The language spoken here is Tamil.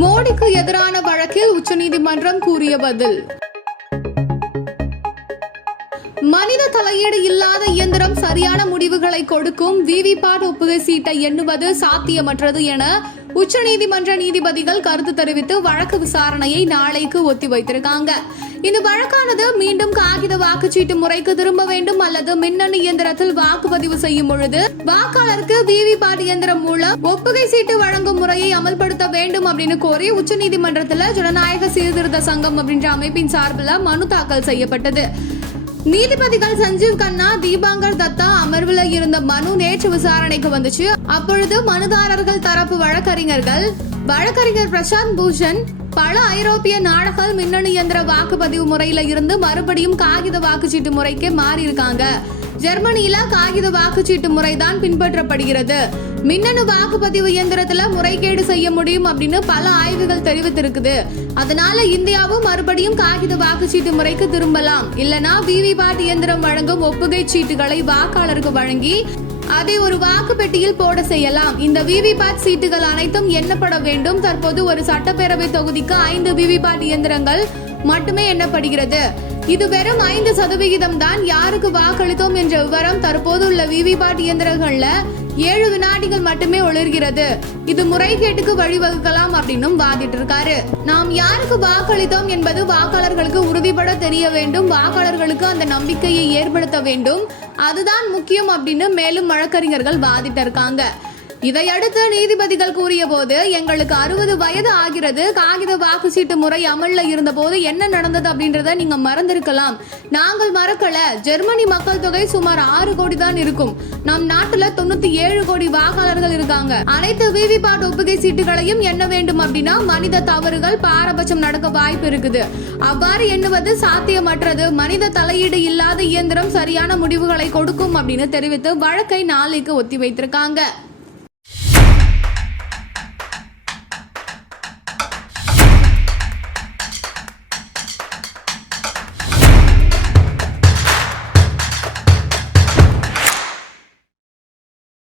மோடிக்கு எதிரான வழக்கில் உச்சநீதிமன்றம் கூறிய பதில். மனித தலையீடு இல்லாத இயந்திரம் சரியான முடிவுகளை கொடுக்கும். விவிபாட் ஒப்புகை சீட்டை எண்ணுவது சாத்தியமற்றது என உச்சநீதிமன்ற நீதிபதிகள் கருத்து தெரிவித்து வழக்கு விசாரணையை நாளைக்கு ஒத்திவைத்திருக்காங்க. இந்த வழக்கானது மீண்டும் காகித வாக்குச்சீட்டு முறைக்கு திரும்ப வேண்டும் அல்லது மின்னணு இயந்திரத்தில் வாக்குப்பதிவு செய்யும் பொழுது வாக்காளருக்கு விவிபாட் இயந்திரம் மூலம் ஒப்புகை சீட்டு வழங்கும் முறையை அமல்படுத்த வேண்டும் அப்படின்னு கோரி உச்சநீதிமன்றத்தில் ஜனநாயக சீர்திருத்த சங்கம் அப்படின்ற அமைப்பின் சார்பில் மனு தாக்கல் செய்யப்பட்டது. நீதிபதிகள் சஞ்சீவ் கண்ணா, தீபாங்கர் தத்தா அமர்வில் இருந்த மனு நேற்று விசாரணைக்கு வந்துச்சு. அப்பொழுது மனுதாரர்கள் தரப்பு வழக்கறிஞர் பிரசாந்த் பூஷன் பல ஐரோப்பிய நாடுகள் மின்னணு இயந்திர வாக்குப்பதிவு முறையில இருந்து மறுபடியும் காகித வாக்குச்சீட்டு முறைக்கே மாறி இருக்காங்க. ஜெர்மனியில காகித வாக்குச்சீட்டு முறைதான் பின்பற்றப்படுகிறது. மின்னணு வாக்குப்பதிவு இயந்திரத்துல முறைகேடு செய்ய முடியும் அப்படின்னு பல ஆய்வுகள் தெரிவித்திருக்குது. அதனால இந்தியாவும் மறுபடியும் காகித வாக்குச்சீட்டு முறைக்கு திரும்பலாம். இல்லனா விவிபாட் இயந்திரம் வழங்கும் ஒப்புகை சீட்டுகளை வாக்காளருக்கு வழங்கி அதை ஒரு வாக்கு பெட்டியில் போட செய்யலாம். இந்த விவிபாட் சீட்டுகள் அனைத்தும் எண்ணப்பட வேண்டும். தற்போது ஒரு சட்டப்பேரவை தொகுதிக்கு 5 விவிபாட் இயந்திரங்கள் மட்டுமே எண்ணப்படுகிறது. இது வெறும் 5% தான் யாருக்கு வாக்களித்தோம் என்ற விவரம் தற்போது உள்ள விவிபாட் இயந்திரங்கள்ல 7 வினாடிகள் மட்டுமே ஒளிர்கிறது. இது முறைகேட்டுக்கு வழிவகுக்கலாம் அப்படின்னு வாதிட்டு இருக்காரு. நாம் யாருக்கு வாக்களித்தோம் என்பது வாக்காளர்களுக்கு உறுதிபட தெரிய வேண்டும். வாக்காளர்களுக்கு அந்த நம்பிக்கையை ஏற்படுத்த வேண்டும். அதுதான் முக்கியம் அப்படின்னு மேலும் வழக்கறிஞர்கள் வாதிட்டு இருக்காங்க. இதையடுத்து நீதிபதிகள் கூறிய போது, எங்களுக்கு 60 வயது ஆகிறது. காகித வாக்குச்சீட்டு முறை அமல்ல இருந்த போது என்ன நடந்தது அப்படின்றத நீங்க மறந்திருக்கலாம். நாங்கள் மறக்கல. ஜெர்மனி மக்கள் தொகை சுமார் 6 கோடி தான் இருக்கும். நம் நாட்டுல 97 கோடி வாக்காளர்கள் இருக்காங்க. அனைத்து விவிபாட் ஒப்புகை சீட்டுகளையும் எண்ண வேண்டும் அப்படின்னா மனித தவறுகள், பாரபட்சம் நடக்க வாய்ப்பு இருக்குது. அவ்வாறு எண்ணுவது சாத்தியமற்றது. மனித தலையீடு இல்லாத இயந்திரம் சரியான முடிவுகளை கொடுக்கும் அப்படின்னு தெரிவித்து வழக்கை நாளைக்கு ஒத்தி வைத்திருக்காங்க.